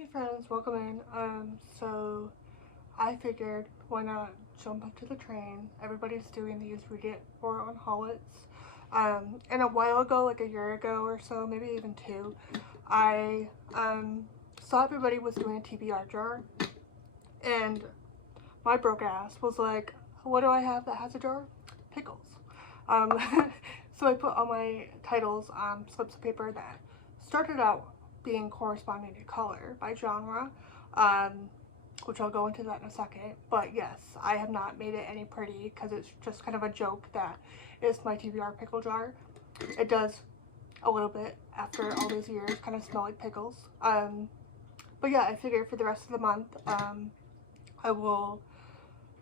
Hey friends, welcome in. So I figured why not jump up to the train. Everybody's doing these read it or Unhaul it's. And a while ago, like a year ago or so, maybe even two, I saw everybody was doing a TBR jar, and my broke ass was like, what do I have that has a jar? Pickles. Um, so I put all my titles on slips of paper that started out being corresponding to color by genre, which I'll go into that in a second. But yes, I have not made it any pretty because it's just kind of a joke that it's my TBR pickle jar. It does a little bit after all these years kind of smell like pickles. But yeah, I figured for the rest of the month, I will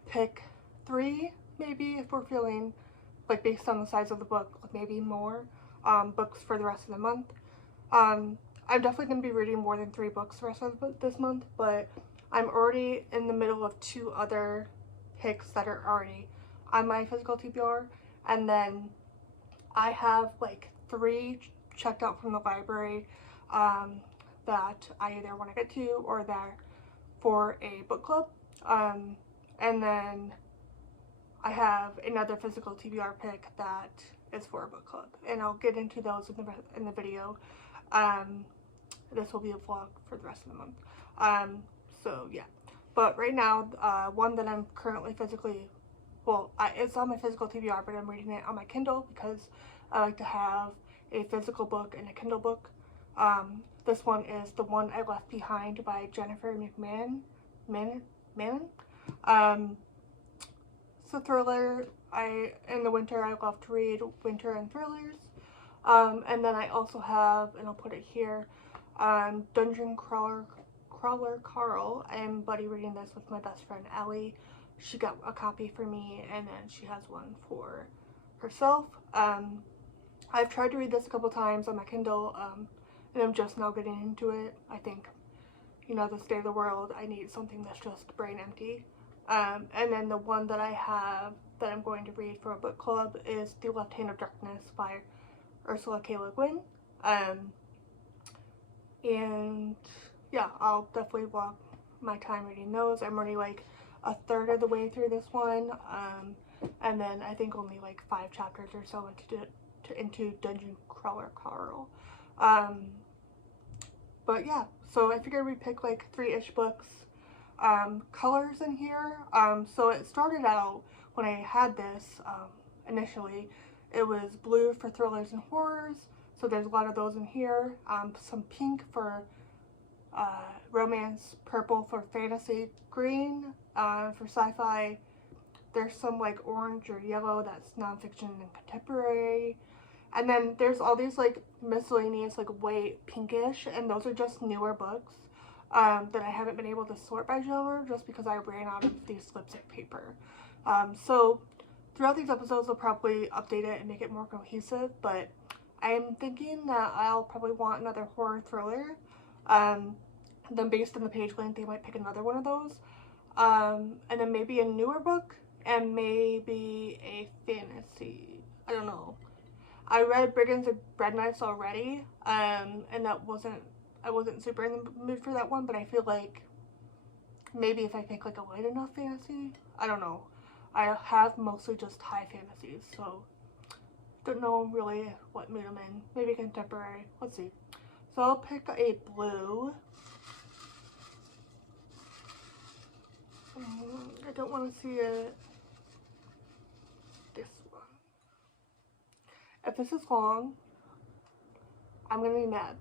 pick three, maybe if we're feeling like based on the size of the book, maybe more books for the rest of the month. I'm definitely going to be reading more than 3 books the rest of this month, but I'm already in the middle of 2 other picks that are already on my physical TBR, and then I have like 3 checked out from the library that I either want to get to or that for a book club. And then I have another physical TBR pick that is for a book club, and I'll get into those in the video. This will be a vlog for the rest of the month. So yeah, but right now, one that I'm currently physically, it's on my physical TBR, but I'm reading it on my Kindle because I like to have a physical book and a Kindle book. This one is The One I Left Behind by Jennifer McMahon. It's a thriller. In the winter I love to read winter and thrillers. And then I also have, and I'll put it here, Dungeon Crawler Carl. I'm buddy reading this with my best friend Ellie. She got a copy for me, and then she has one for herself. I've tried to read this a couple times on my Kindle, and I'm just now getting into it. I think, the state of the world, I need something that's just brain empty. And then the one that I have that I'm going to read for a book club is The Left Hand of Darkness by Ursula K. Le Guin. And yeah, I'll definitely vlog my time reading those. I'm already like a third of the way through this one, and then I think only like 5 chapters or so into Dungeon Crawler Carl. But yeah, so I figured we'd pick like 3-ish books. Colors in here. So it started out when I had this initially, it was blue for thrillers and horrors, so there's a lot of those in here. Some pink for romance, purple for fantasy, green for sci-fi. There's some like orange or yellow that's nonfiction and contemporary. And then there's all these like miscellaneous like white, pinkish, and those are just newer books that I haven't been able to sort by genre just because I ran out of these slips of paper. So throughout these episodes I'll probably update it and make it more cohesive, but I'm thinking that I'll probably want another horror thriller. Then based on the page length, I might pick another one of those. And then maybe a newer book and maybe a fantasy. I don't know. I read Brigands and Bread Knives already, and I wasn't super in the mood for that one, but I feel like maybe if I pick like a light enough fantasy, I don't know. I have mostly just high fantasies, so don't know really what mood I'm in. Maybe contemporary. Let's see. So I'll pick a blue. I don't want to see it. This one. If this is long, I'm gonna be mad.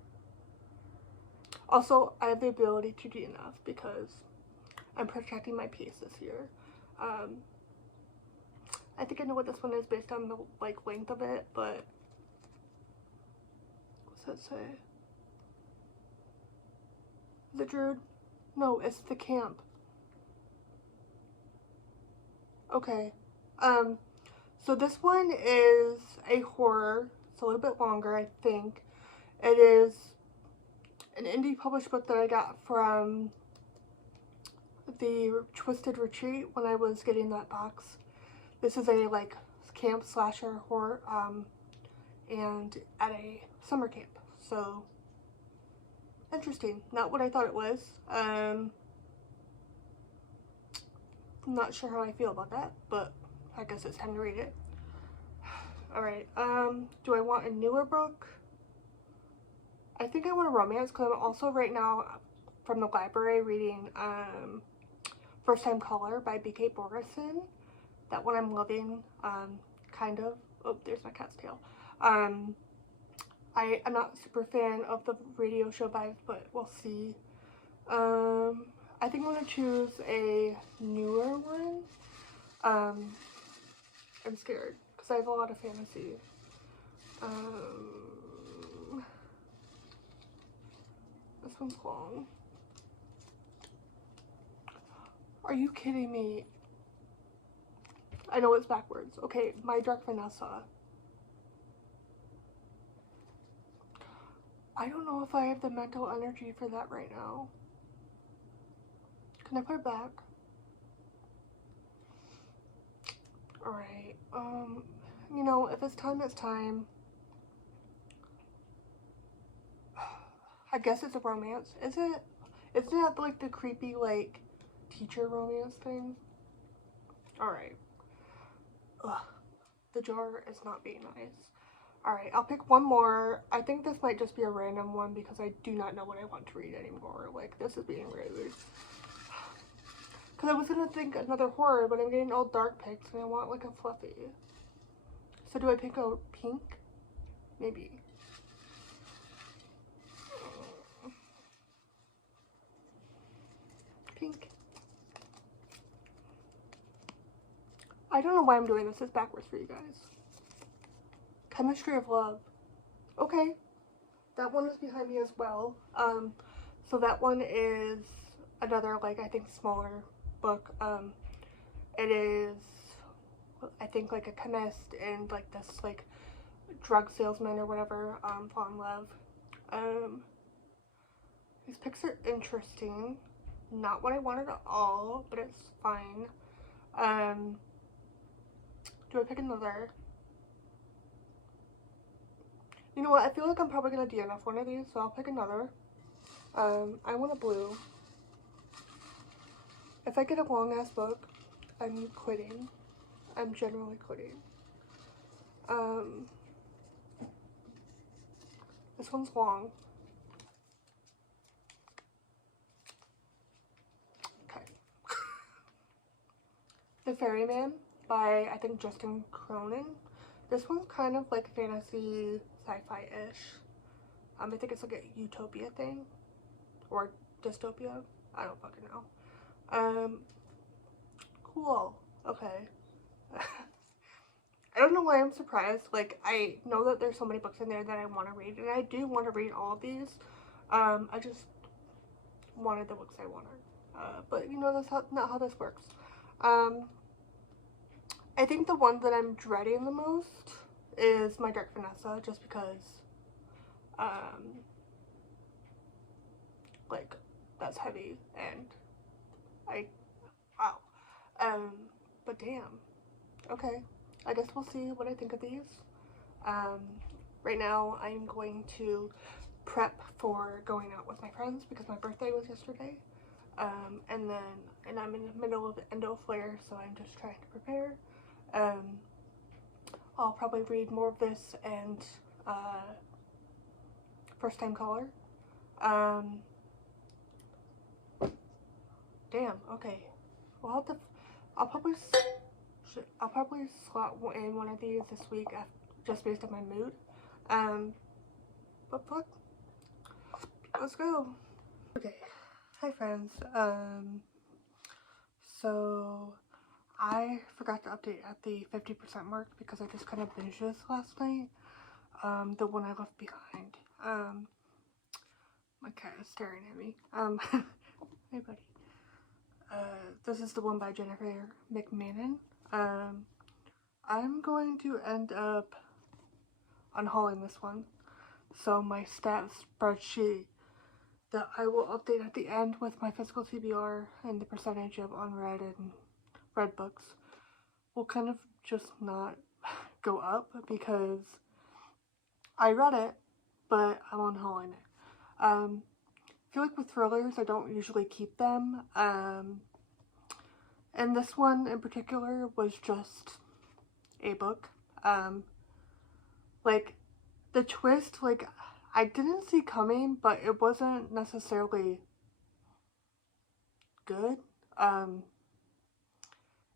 Also, I have the ability to do enough because I'm protecting my peace this year. I think I know what this one is based on the like length of it, but what's that say? The Druid? No, it's the camp. Okay. So this one is a horror. It's a little bit longer, I think. It is an indie published book that I got from the Twisted Retreat when I was getting that box. This is a like camp slasher horror, and at a summer camp. So interesting. Not what I thought it was. I'm not sure how I feel about that, but I guess it's time to read it. Alright, do I want a newer book? I think I want a romance because I'm also right now from the library reading First Time Caller by B.K. Borgeson. That one I'm loving, kind of. Oh, there's my cat's tail. I'm not a super fan of the radio show vibes, but we'll see. I think I'm gonna choose a newer one. I'm scared because I have a lot of fantasy. This one's long. Are you kidding me? I know it's backwards. Okay, My Dark Vanessa. I don't know if I have the mental energy for that right now. Can I put it back? Alright, you know, if it's time, it's time. I guess it's a romance. Is it? Isn't that like the creepy, like, teacher romance thing? Alright. Ugh. The jar is not being nice. Alright, I'll pick one more. I think this might just be a random one because I do not know what I want to read anymore. Like, this is being rude. Because I was going to think another horror, but I'm getting all dark picks and I want like a fluffy. So do I pick a pink? Maybe. Pink. I don't know why I'm doing this. It's backwards for you guys. Chemistry of Love. Okay. That one is behind me as well. So that one is another, like, I think smaller book. It is, I think, like a chemist and like this like drug salesman or whatever fall in love. These pics are interesting. Not what I wanted at all, but it's fine. Do I pick another? You know what? I feel like I'm probably gonna DNF one of these, so I'll pick another. I want a blue. If I get a long ass book, I'm quitting. I'm generally quitting. This one's long. Okay. The Ferryman by, I think, Justin Cronin. This one's kind of like fantasy sci-fi-ish. I think it's like a utopia thing. Or dystopia. I don't fucking know. Cool. Okay. I don't know why I'm surprised. Like, I know that there's so many books in there that I want to read, and I do want to read all of these. I just wanted the books I wanted. But, you know, that's not how this works. I think the one that I'm dreading the most is My Dark Vanessa, just because, like, that's heavy, and wow. But damn. Okay. I guess we'll see what I think of these. Right now I'm going to prep for going out with my friends because my birthday was yesterday. And I'm in the middle of endo flare, so I'm just trying to prepare. I'll probably read more of this and First Time Caller. Damn. Okay. We'll have to. I'll probably slot in one of these this week, just based on my mood. But fuck, let's go. Okay, hi friends. So I forgot to update at the 50% mark because I just kind of binged this last night. The one I left behind. My cat is staring at me. Hey buddy. This is the one by Jennifer McMahon. I'm going to end up unhauling this one. So my stats spreadsheet that I will update at the end with my physical TBR and the percentage of unread and read books will kind of just not go up because I read it, but I'm unhauling it. feel like with thrillers, I don't usually keep them. And this one in particular was just a book. Like, the twist, like, I didn't see coming, but it wasn't necessarily good. And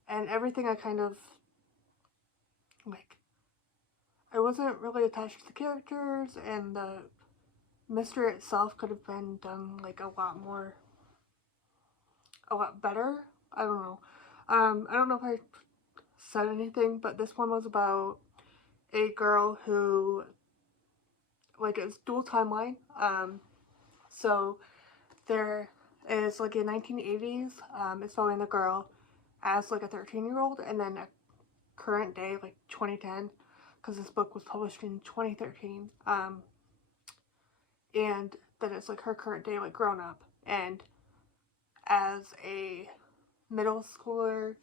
everything I kind of, like, I wasn't really attached to the characters, and the mystery itself could have been done, like, a lot better. I don't know. I don't know if I said anything, but this one was about a girl who, like, it's dual timeline. So there is, like, in 1980s, it's following the girl as, like, a 13-year-old, and then a current day, like, 2010, because this book was published in 2013. And then it's, like, her current day, like, grown up. And as a middle schooler,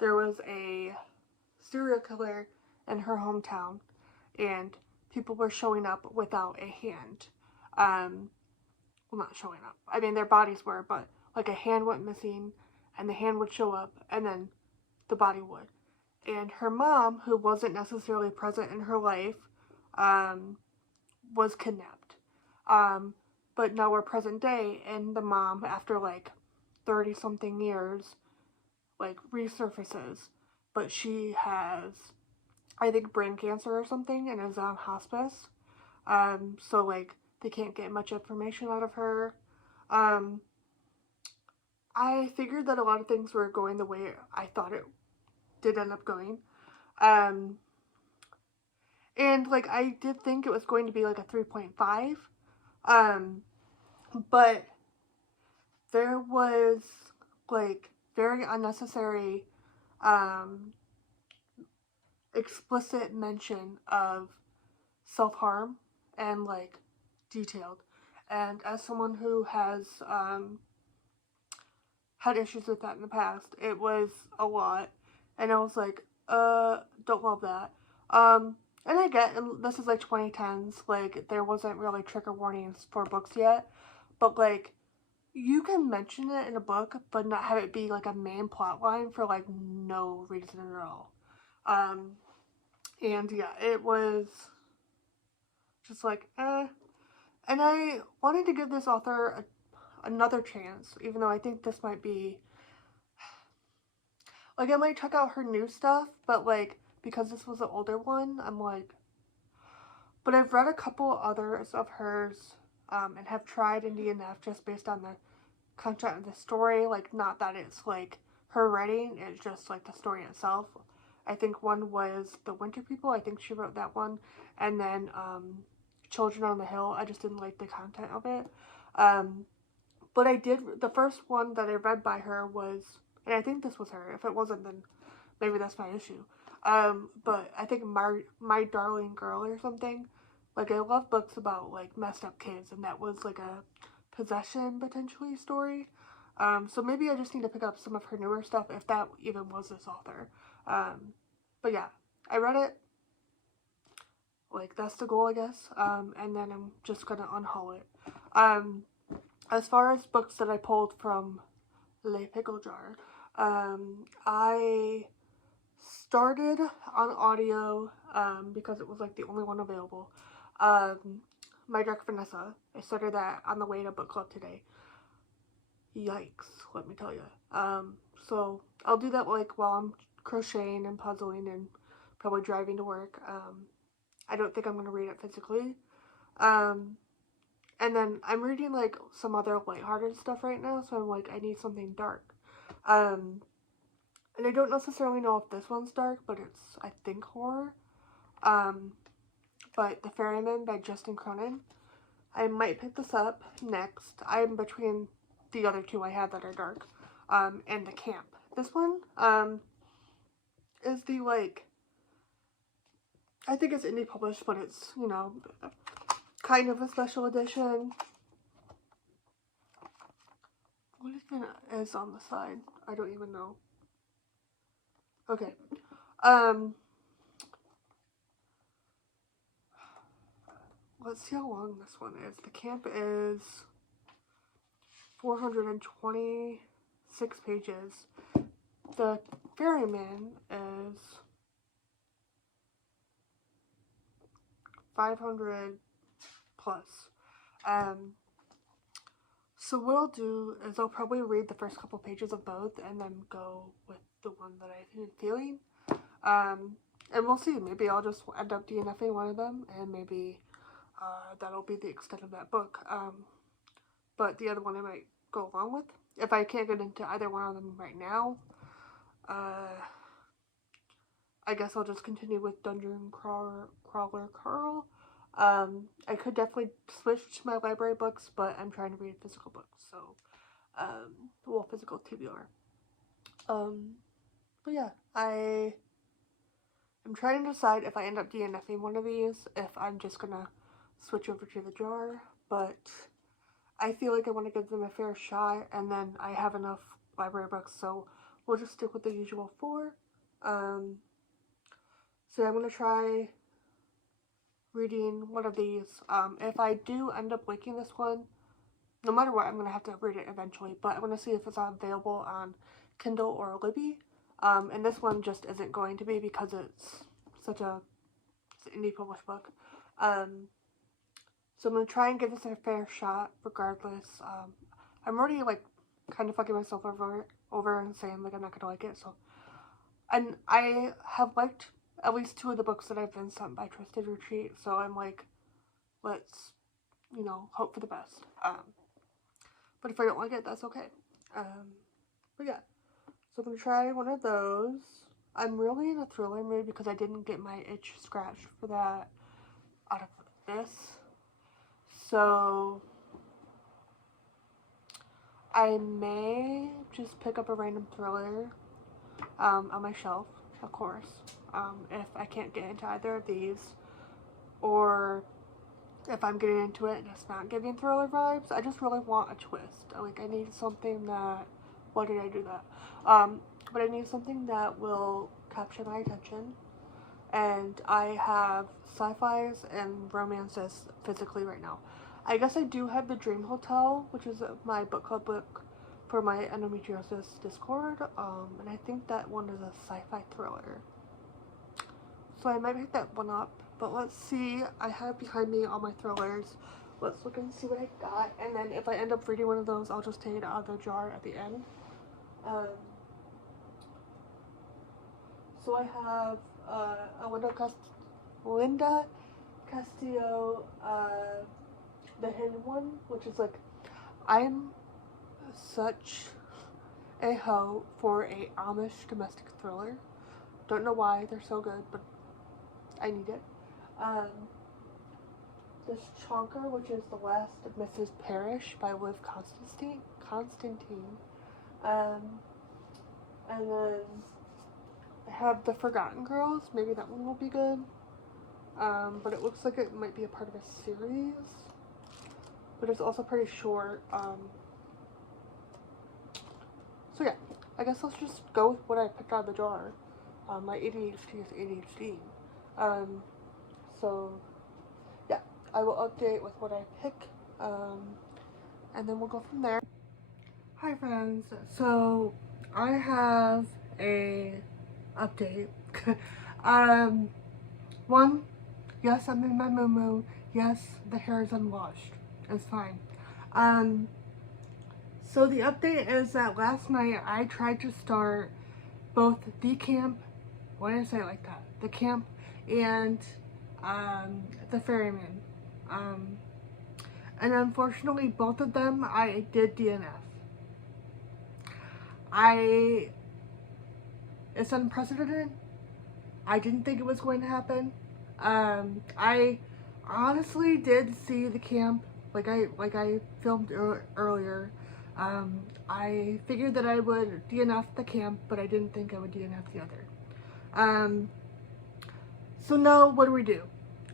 there was a serial killer in her hometown, and people were showing up without a hand. Well, not showing up. I mean, their bodies were, but, like, a hand went missing, and the hand would show up, and then the body would. And her mom, who wasn't necessarily present in her life, was kidnapped. But now we're present day, and the mom, after, like, 30-something years, like, resurfaces. But she has, I think, brain cancer or something, and is on hospice. So, like, they can't get much information out of her. I figured that a lot of things were going the way I thought it did end up going. And, like, I did think it was going to be, like, a 3.5. But there was, like, very unnecessary, explicit mention of self-harm and, like, detailed. And as someone who has, had issues with that in the past, it was a lot. And I was like, don't love that. And I get, and this is like 2010s, like, there wasn't really trigger warnings for books yet, but, like, you can mention it in a book, but not have it be, like, a main plot line for, like, no reason at all. And yeah, it was just like, eh. And I wanted to give this author another chance, even though I think this might be, like, I might check out her new stuff, but, like, because this was an older one, I'm like, but I've read a couple others of hers, and have tried and DNF just based on the content of the story. Like, not that it's, like, her writing, it's just, like, the story itself. I think one was The Winter People, I think she wrote that one, and then, Children on the Hill, I just didn't like the content of it. But I did, the first one that I read by her was, and I think this was her, if it wasn't, then maybe that's my issue. But I think My Darling Girl or something. Like, I love books about, like, messed up kids, and that was, like, a possession, potentially, story. So maybe I just need to pick up some of her newer stuff, if that even was this author. But yeah, I read it. Like, that's the goal, I guess. And then I'm just gonna unhaul it. As far as books that I pulled from Le Pickle Jar, I started on audio, because it was, like, the only one available. My Dark Vanessa. I started that on the way to book club today. Yikes, let me tell you. So I'll do that, like, while I'm crocheting and puzzling and probably driving to work. I don't think I'm going to read it physically. And then I'm reading, like, some other lighthearted stuff right now, so I'm like, I need something dark. And I don't necessarily know if this one's dark, but it's, I think, horror. But The Ferryman by Justin Cronin. I might pick this up next. I'm between the other two I have that are dark, and The Camp. This one, is the, like, I think it's indie published, but it's, you know, kind of a special edition. What even is on the side? I don't even know. Okay. Let's see how long this one is. The Camp is 426 pages. The Ferryman is 500 plus. So what I'll do is I'll probably read the first couple pages of both and then go with the one that I'm feeling. And we'll see. Maybe I'll just end up DNFing one of them, and maybe that'll be the extent of that book. But the other one I might go along with. If I can't get into either one of them right now, I guess I'll just continue with Dungeon Crawler Carl. I could definitely switch to my library books, but I'm trying to read physical books, so, well, physical TBR. But yeah, I'm trying to decide if I end up DNFing one of these, if I'm just gonna switch over to the jar, but I feel like I want to give them a fair shot, and then I have enough library books, so we'll just stick with the usual 4. So I'm gonna try reading one of these. If I do end up liking this one, no matter what, I'm gonna have to read it eventually, but I'm gonna see if it's available on Kindle or Libby. And this one just isn't going to be because it's such an indie published book. So I'm gonna try and give this a fair shot regardless. I'm already like kind of fucking myself over and saying like I'm not gonna like it, so. And I have liked at least 2 of the books that I've been sent by Trusted Retreat, so I'm like, let's, you know, hope for the best. But if I don't like it, that's okay. But yeah, so I'm gonna try one of those. I'm really in a thriller mood because I didn't get my itch scratched for that out of this. So I may just pick up a random thriller on my shelf, of course, if I can't get into either of these, or if I'm getting into it and it's not giving thriller vibes. I just really want a twist. Like, I need something that, why did I do that? But I need something that will capture my attention, and I have sci-fis and romances physically right now. I guess I do have the Dream Hotel, which is my book club book for my endometriosis Discord, and I think that one is a sci-fi thriller. So I might pick that one up, but let's see. I have behind me all my thrillers. Let's look and see what I got, and then if I end up reading one of those, I'll just take it out of the jar at the end. So I have Linda Castillo, the hidden one, which is like, I'm such a hoe for a Amish domestic thriller. Don't know why they're so good, but I need it. This Chonker, which is The Last of Mrs. Parrish by Liv Constantine. And then I have The Forgotten Girls. Maybe that one will be good. But it looks like it might be a part of a series. But it's also pretty short. So yeah, I guess let's just go with what I picked out of the jar. My ADHD is ADHD. So yeah, I will update with what I pick, and then we'll go from there. Hi friends, so I have a update. One, yes, I'm in my moo-moo. Yes, the hair is unwashed. It's fine. So the update is that last night I tried to start both the camp, why did I say it like that? The camp and the Ferryman. And unfortunately both of them I did DNF. It's unprecedented. I didn't think it was going to happen. I honestly did see the camp, like I filmed earlier. I figured that I would DNF the camp, but I didn't think I would DNF the other. So now what do?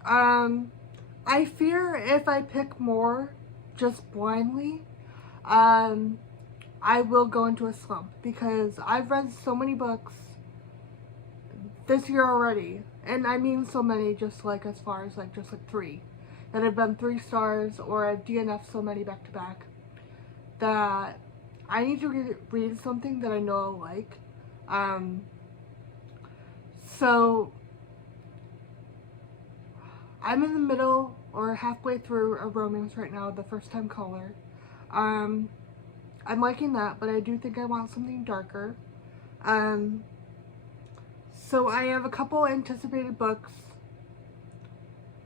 I fear if I pick more just blindly, I will go into a slump, because I've read so many books this year already, and I mean so many, just like as far as just like 3 that have been 3 stars, or I've DNF'd so many back to back, that I need to read something that I know I'll like. Um, so I'm in the middle or halfway through a romance right now, The First Time Caller. I'm liking that, but I do think I want something darker. Um, so I have a couple anticipated books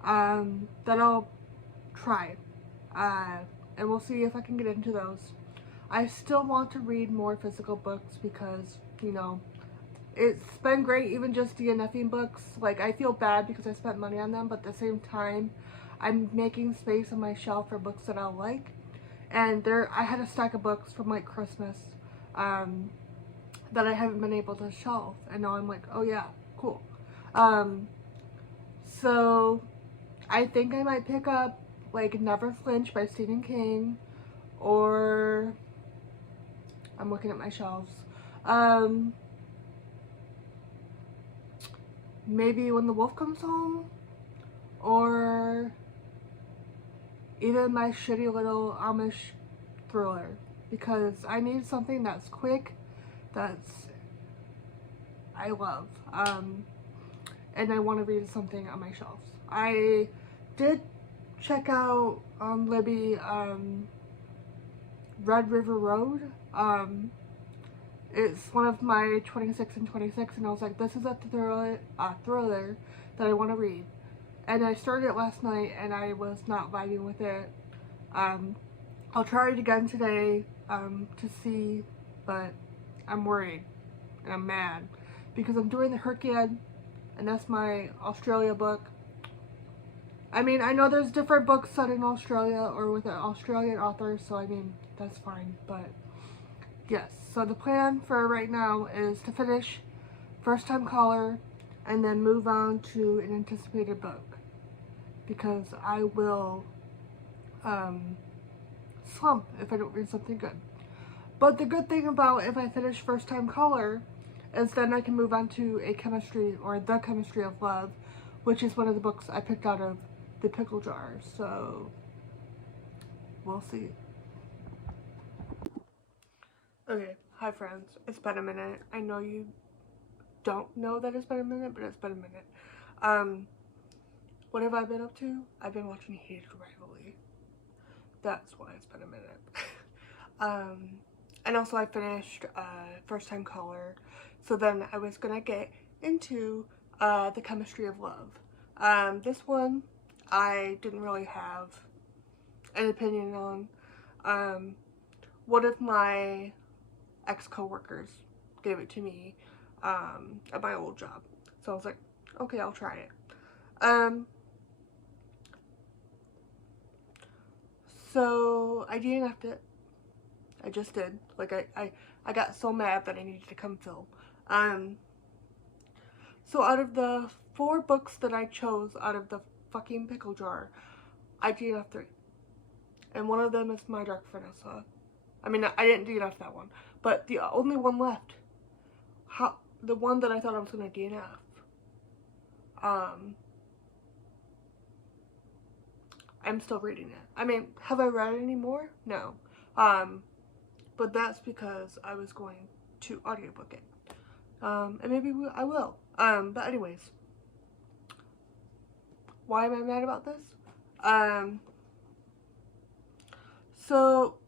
that I'll try. And we'll see if I can get into those. I still want to read more physical books because, you know, it's been great even just DNFing books. Like, I feel bad because I spent money on them, but at the same time, I'm making space on my shelf for books that I'll like. And I had a stack of books from like Christmas that I haven't been able to shelf, and now I'm like, oh yeah, cool. So I think I might pick up like Never Flinch by Stephen King, or I'm looking at my shelves. Maybe When the Wolf Comes Home, or even my shitty little Amish thriller, because I need something that's quick, that's I love, and I want to read something on my shelves. I did check out on Libby Red River Road. It's one of my 26 and 26, and I was like, this is a thriller that I want to read. And I started it last night, and I was not vibing with it. I'll try it again today to see, but I'm worried, and I'm mad, because I'm doing the Herkiad, and that's my Australia book. I mean, I know there's different books set in Australia or with an Australian author, so I mean, that's fine, but yes. So the plan for right now is to finish First Time Caller and then move on to an anticipated book, because I will slump if I don't read something good. But the good thing about if I finish First Time Caller is then I can move on to a chemistry, or The Chemistry of Love, which is one of the books I picked out of the pickle jar. So we'll see. Okay, hi friends. It's been a minute. I know you don't know that it's been a minute, but it's been a minute. What have I been up to? I've been watching Hated Rivalry. That's why it's been a minute. And also I finished First Time Caller, so then I was gonna get into The Chemistry of Love. This one I didn't really have an opinion on. One of my ex-coworkers gave it to me at my old job, so I was like, okay, I'll try it. So I DNF'd it. I just did. Like, I got so mad that I needed to come film. So out of the 4 books that I chose out of the fucking pickle jar, I DNF'd 3. And one of them is My Dark Vanessa. I mean, I didn't DNF that one, but the only one left, the one that I thought I was gonna DNF, I'm still reading it. I mean, have I read any more? No. But that's because I was going to audiobook it. And maybe I will. But anyways, why am I mad about this? So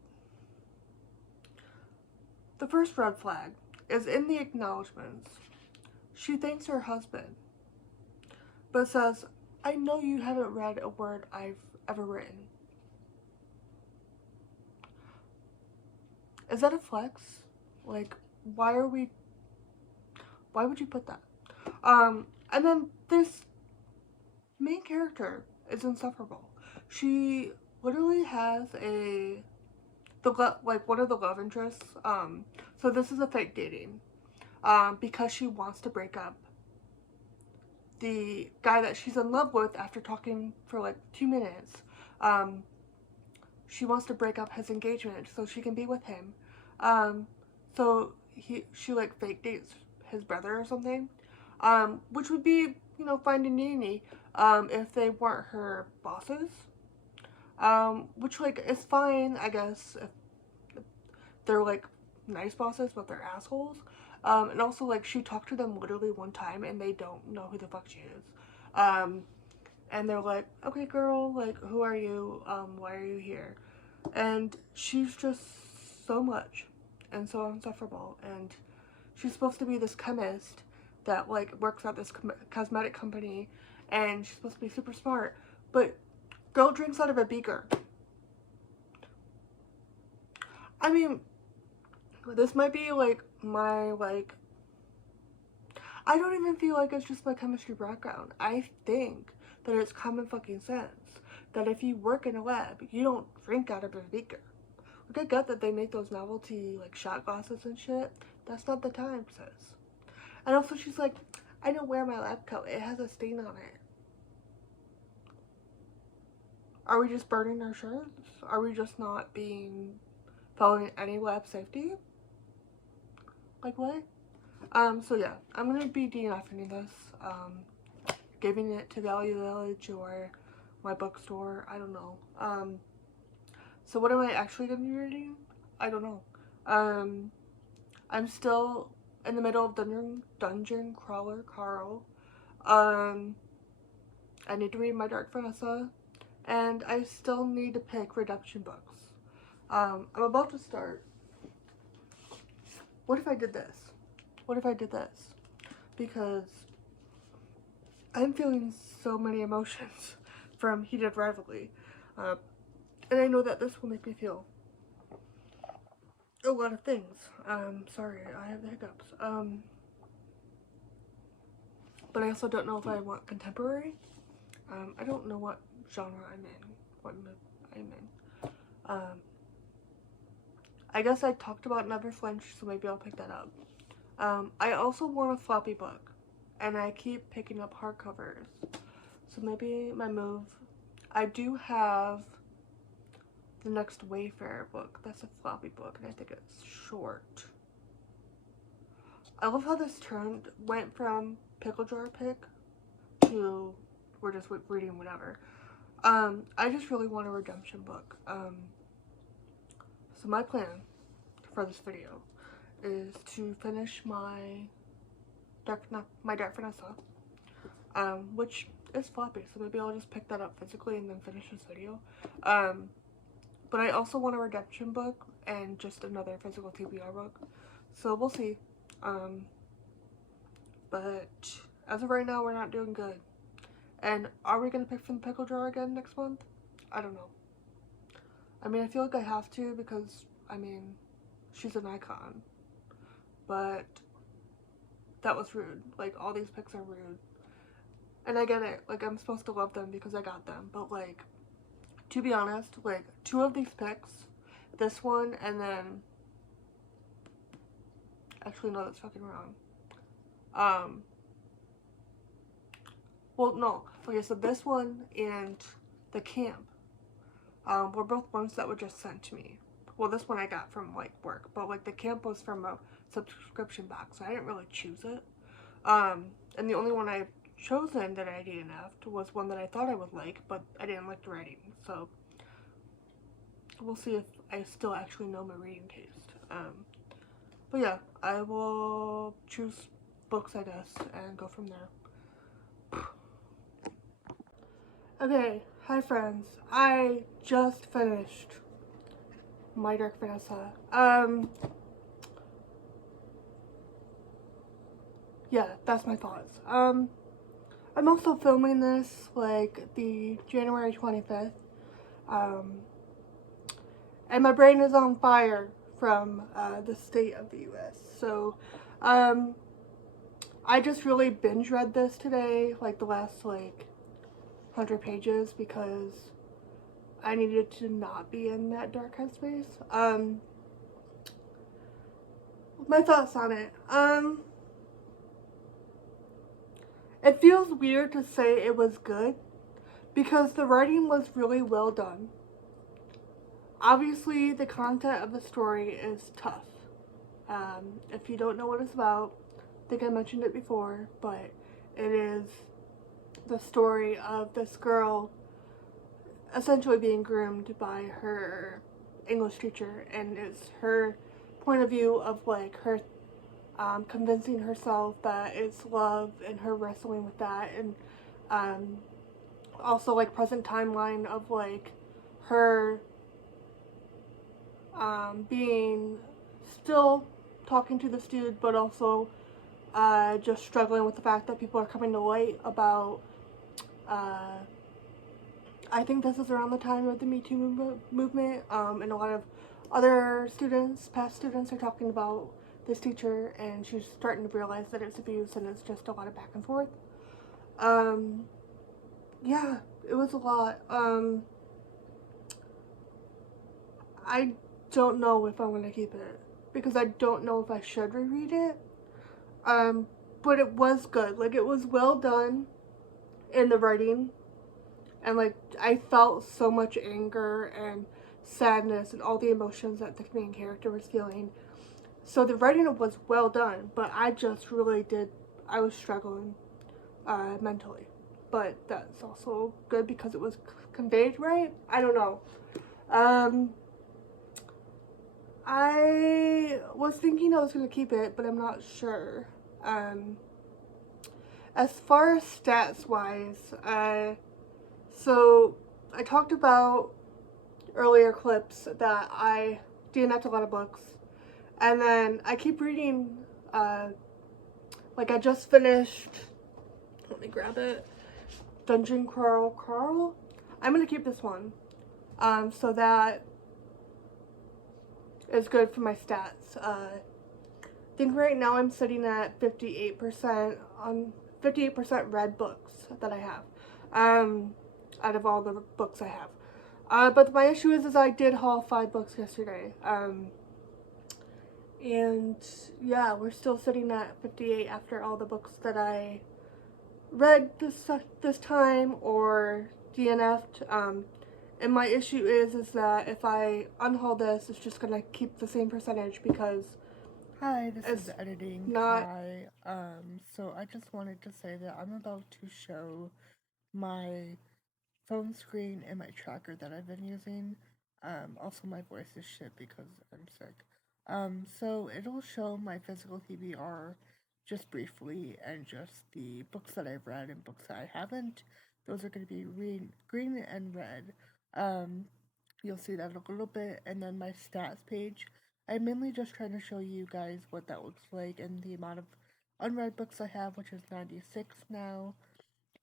the first red flag is in the acknowledgements. She thanks her husband, but says, I know you haven't read a word I've ever written. Is that a flex? Like, why would you put that? And then this main character is insufferable. She literally has one of the love interests. So this is a fake dating. Because she wants to break up the guy that she's in love with after talking for like 2 minutes. She wants to break up his engagement so she can be with him. So she like fake dates his brother or something. Which would be, you know, fine and dandy, if they weren't her bosses. Which like is fine, I guess, if they're like nice bosses, but they're assholes. And also, like, she talked to them literally one time and they don't know who the fuck she is. And they're like, okay, girl, like, who are you? Why are you here? And she's just so much and so insufferable. And she's supposed to be this chemist that, like, works at this cosmetic company, and she's supposed to be super smart, but girl drinks out of a beaker. I mean, this might be, like, my, like, I don't even feel like it's just my chemistry background. I think that it's common fucking sense that if you work in a lab, you don't drink out of a beaker. Like, I get that they make those novelty, like, shot glasses and shit. That's not the time, sis. And also, she's like, I don't wear my lab coat. It has a stain on it. Are we just burning our shirts? Are we just not following any lab safety? Like, what? So yeah, I'm gonna be DNFing this, giving it to Value Village or my bookstore, I don't know. So what am I actually gonna be reading? I don't know. I'm still in the middle of Dungeon Crawler Carl. I need to read My Dark Vanessa, and I still need to pick redemption books. I'm about to start. What if I did this? What if I did this? Because I'm feeling so many emotions from Heated Rivalry. And I know that this will make me feel a lot of things. Sorry, I have the hiccups. But I also don't know if I want contemporary. I don't know what genre I'm in, what mood I'm in. I guess I talked about Never Flinch, so maybe I'll pick that up. I also want a floppy book, and I keep picking up hardcovers, so maybe my move. I do have the next Wayfarer book. That's a floppy book, and I think it's short. I love how this went from pickle jar pick to we're just reading whatever. I just really want a redemption book. So my plan for this video is to finish my Dark Vanessa, which is floppy, so maybe I'll just pick that up physically and then finish this video. But I also want a redemption book and just another physical TBR book, so we'll see. But as of right now, we're not doing good. And are we gonna pick from the pickle jar again next month? I don't know. I mean, I feel like I have to because, I mean, she's an icon. But that was rude. Like, all these picks are rude. And I get it. Like, I'm supposed to love them because I got them. But, like, to be honest, like, 2 of these picks, this one and then... Actually, no, that's fucking wrong. Well, no. Okay, so this one and the camp were both ones that were just sent to me. Well, this one I got from, like, work. But, like, the camp was from a subscription box, so I didn't really choose it. And the only one I've chosen that I DNF'd was one that I thought I would like, but I didn't like the writing. So, we'll see if I still actually know my reading taste. But yeah, I will choose books, I guess, and go from there. Okay, hi friends. I just finished My Dark Vanessa. Yeah, that's my thoughts. I'm also filming this, like, the January 25th. And my brain is on fire from, the state of the U.S. So, I just really binge read this today, like, the last, like, 100 pages because I needed to not be in that dark headspace. My thoughts on it. It feels weird to say it was good because the writing was really well done. Obviously, the content of the story is tough. If you don't know what it's about, I think I mentioned it before, but it is the story of this girl essentially being groomed by her English teacher, and it's her point of view of like her convincing herself that it's love and her wrestling with that, and also like present timeline of like her being still talking to this dude, but also just struggling with the fact that people are coming to light about I think this is around the time of the Me Too movement, and a lot of other students, past students, are talking about this teacher, and she's starting to realize that it's abuse, and it's just a lot of back and forth. Yeah, it was a lot. I don't know if I'm gonna keep it, because I don't know if I should reread it. But it was good. Like, it was well done in the writing. And, like, I felt so much anger and sadness and all the emotions that the main character was feeling. So the writing was well done, but I just really I was struggling mentally. But that's also good because it was conveyed right. I don't know. I was thinking I was going to keep it, but I'm not sure. As far as stats wise, so I talked about earlier clips that I DNF'd a lot of books, and then I keep reading, like I just finished, let me grab it, Dungeon Crawl. I'm going to keep this one, so that is good for my stats. I think right now I'm sitting at 58% on 58% read books that I have, out of all the books I have. But my issue is I did haul 5 books yesterday, and yeah, we're still sitting at 58 after all the books that I read this time or DNF'd. And my issue is that if I unhaul this, it's just gonna keep the same percentage because Hi, this is editing Kai. So I just wanted to say that I'm about to show my phone screen and my tracker that I've been using. Also my voice is shit because I'm sick. So it'll show my physical TBR just briefly and just the books that I've read and books that I haven't. Those are going to be green and red. You'll see that in a little bit, and then my stats page. I'm mainly just trying to show you guys what that looks like and the amount of unread books I have, which is 96 now,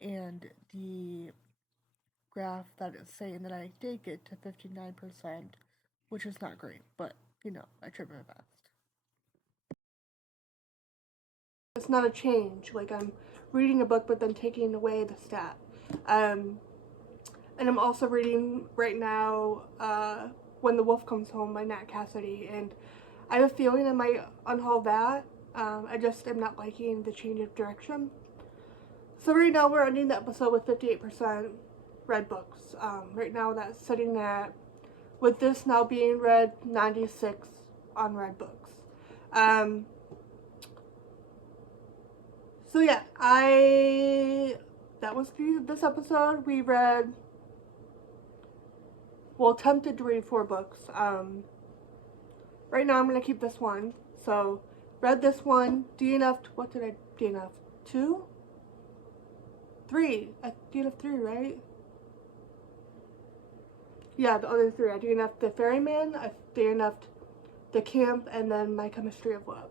and the graph that is saying that I did get to 59%, which is not great, but you know, I tried my best. it's not a change. Like, I'm reading a book but then taking away the stat. And I'm also reading right now When the Wolf Comes Home by Nat Cassidy, and I have a feeling I might unhaul that. I just am not liking the change of direction. So right now we're ending the episode with 58% read books. Right now that's sitting at, with this now being read, 96 unread books. So yeah, that was this episode. We read, well, attempted to read 4 books. Right now I'm going to keep this one. So, read this one, DNF'd, what did I DNF? 2? 3. I DNF'd 3, right? Yeah, the other 3. I DNF'd the Ferryman, I DNF'd the camp, and then my Chemistry of Love.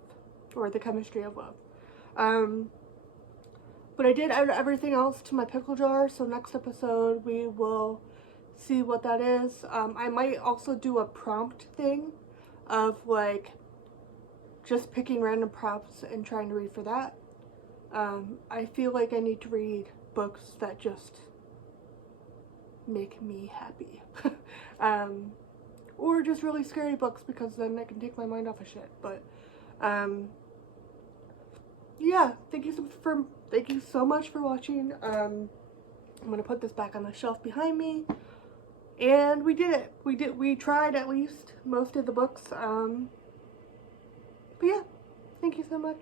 Or the Chemistry of Love. But I did add everything else to my pickle jar, so next episode we will see what that is. I might also do a prompt thing of like just picking random prompts and trying to read for that. I feel like I need to read books that just make me happy. Or just really scary books, because then I can take my mind off of shit. But yeah, thank you so much for watching. I'm gonna put this back on the shelf behind me. And we did it. We tried at least most of the books. But yeah, thank you so much.